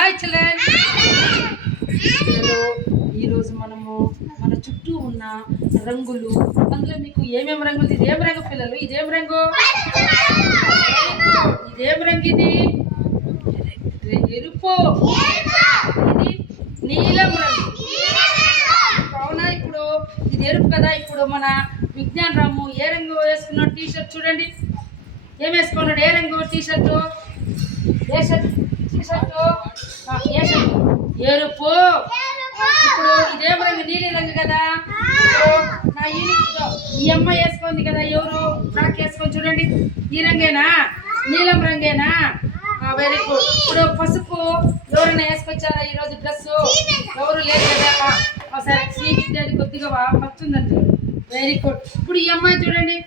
Hi children. ఈరోజు మనము మన చుట్టూ ఉన్న రంగులు, అందులో మీకు ఏమేమి రంగులు, ఇదేం రంగు పిల్లలు, ఇదేం రంగు, ఇదేం రంగు, ఇది ఎరుపు, ఇది నీలం రంగు. అవునా? ఇప్పుడు ఇది ఎరుపు కదా. ఇప్పుడు మన విజ్ఞాన్ రాము ఏ రంగు వేసుకున్నాడు? టీ షర్ట్ చూడండి, ఏం వేసుకున్నాడు? ఏ రంగు టీ షర్టు? ఏ షర్ట్? టీ షర్టు ఎరుపు. ఇప్పుడు ఇదేం రంగు? నీలి రంగు కదా. నా ఈ అమ్మాయి వేసుకుంది కదా, ఎవరు ఫ్రాక్ వేసుకొని చూడండి, ఈ రంగేనా? నీలం రంగేనా? Very good. ఇప్పుడు పసుపు ఎవరైనా వేసుకొచ్చారా ఈరోజు డ్రెస్? ఎవరు లేదు కదా. సరే, శ్రీవిద్యాది కొద్దిగా పచ్చుందంటే వెరీ గుడ్. ఇప్పుడు ఈ అమ్మాయి చూడండి,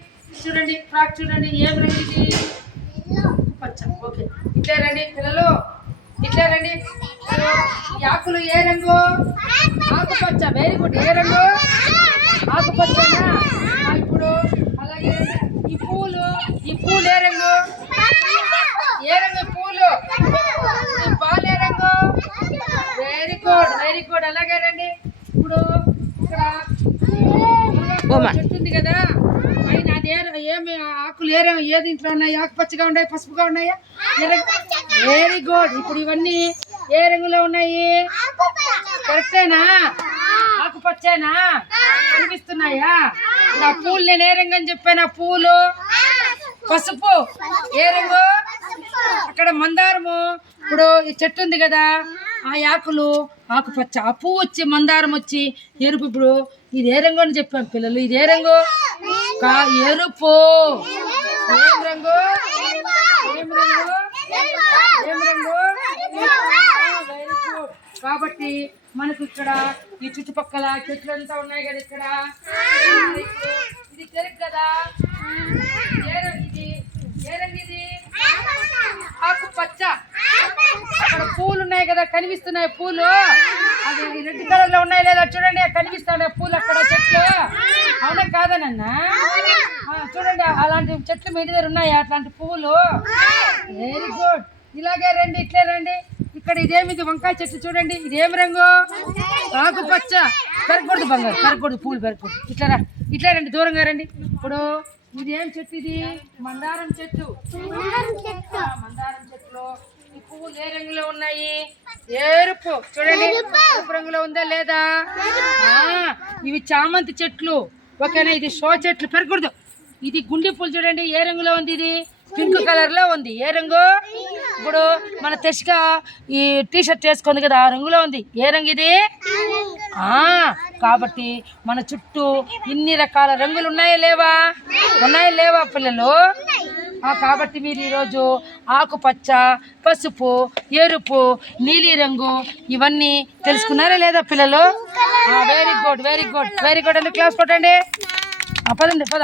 చూడండి ఫ్రాక్ చూడండి, ఏం రంగు ఇది? పచ్చ. ఓకే, ఇట్లా రండి పిల్లలు, ఇట్లా రండి. ఈ ఆకులు ఏ రంగు? ఆకుపచ్చ. Very good. ఏ రంగు? ఆకుపచ్చనా? ఇప్పుడు అలాగే ఈ పూలు ఏ రంగు? ఏ రంగు పూలు? ఈ పాలు ఏ రంగు? Very good, very good. అలాగే రండి. ఇప్పుడు ఇక్కడ చెట్టు ఉంది కదా, పైన అది ఏమి ఆకులు ఏ దీంట్లో ఉన్నాయి? ఆకుపచ్చగా ఉన్నాయి, పసుపుగా ఉన్నాయా? Very good. ఇప్పుడు ఇవన్నీ ఏ రంగులో ఉన్నాయి? కరెక్టేనా? ఆకుపచ్చేనా? కనిపిస్తున్నాయా? నా పూలు నేను ఏ రంగు అని చెప్పాను? పూలు పసుపు. ఏ రంగు? అక్కడ మందారము. ఇప్పుడు ఈ చెట్టు ఉంది కదా, ఆ ఆకులు ఆకుపచ్చ, ఆ పువ్వు వచ్చి మందారం వచ్చి ఎరుపు. ఇప్పుడు ఇది ఏ రంగు అని చెప్పాను పిల్లలు? ఇది ఏ రంగు? ఎరుపు. ఏం రంగు? ఏం రంగు? ఏం రంగు? కాబట్టి మనకు ఇక్కడ ఈ చుట్టుపక్కల చెట్లు అంతా ఉన్నాయి కదా. ఇక్కడ ఇది చెరుకు కదా. ఇది ఏ రంగు? ఇది ఆకుపచ్చ. అక్కడ పూలు ఉన్నాయి కదా, కనిపిస్తున్నాయి పూలు. అది రెడ్ కలర్ లో ఉన్నాయి లేదా చూడండి, కనిపిస్తాయి పూలు అక్కడ చెట్లు. అవునా కాదనన్నా? చూడండి, అలాంటి చెట్లు మీ దగ్గర ఉన్నాయి, అట్లాంటి పువ్వులు. Very good. ఇలాగే రండి, ఇట్లే రండి. ఇక్కడ ఇదేమిది? వంకాయ చెట్టు చూడండి, ఇదేం రంగు? ఆకుపచ్చ. పెరగకూడదు బంగారు, పెరగకూడదు, పూలు పెరగకూడదు. ఇట్లా ఇట్లా రండి, దూరంగా రండి. ఇప్పుడు ఇదేం చెట్టు? ఇది మందారం చెట్టు. మందారం చెట్టులో ఈ పువ్వులు ఏ రంగులో ఉన్నాయి? ఎరుపు. చూడండి, ఎరుపు రంగులో ఉందా లేదా? ఇవి చామంతి చెట్లు. ఓకేనా? ఇది షో చెట్లు, పెరగకూడదు. ఇది గుండె పూలు చూడండి, ఏ రంగులో ఉంది? ఇది పింక్ కలర్ లో ఉంది. ఏ రంగు? ఇప్పుడు మన తెష్క ఈ టీ షర్ట్ వేసుకుంది కదా, ఆ రంగులో ఉంది. ఏ రంగు ఇది? కాబట్టి మన చుట్టూ ఇన్ని రకాల రంగులు ఉన్నాయా లేవా? ఉన్నాయా లేవా పిల్లలు? కాబట్టి మీరు ఈరోజు ఆకుపచ్చ, పసుపు, ఎరుపు, నీలి రంగు ఇవన్నీ తెలుసుకున్నారా లేదా పిల్లలు? Very good, very good, very good. Class కొట్టండి. పదండి, పద.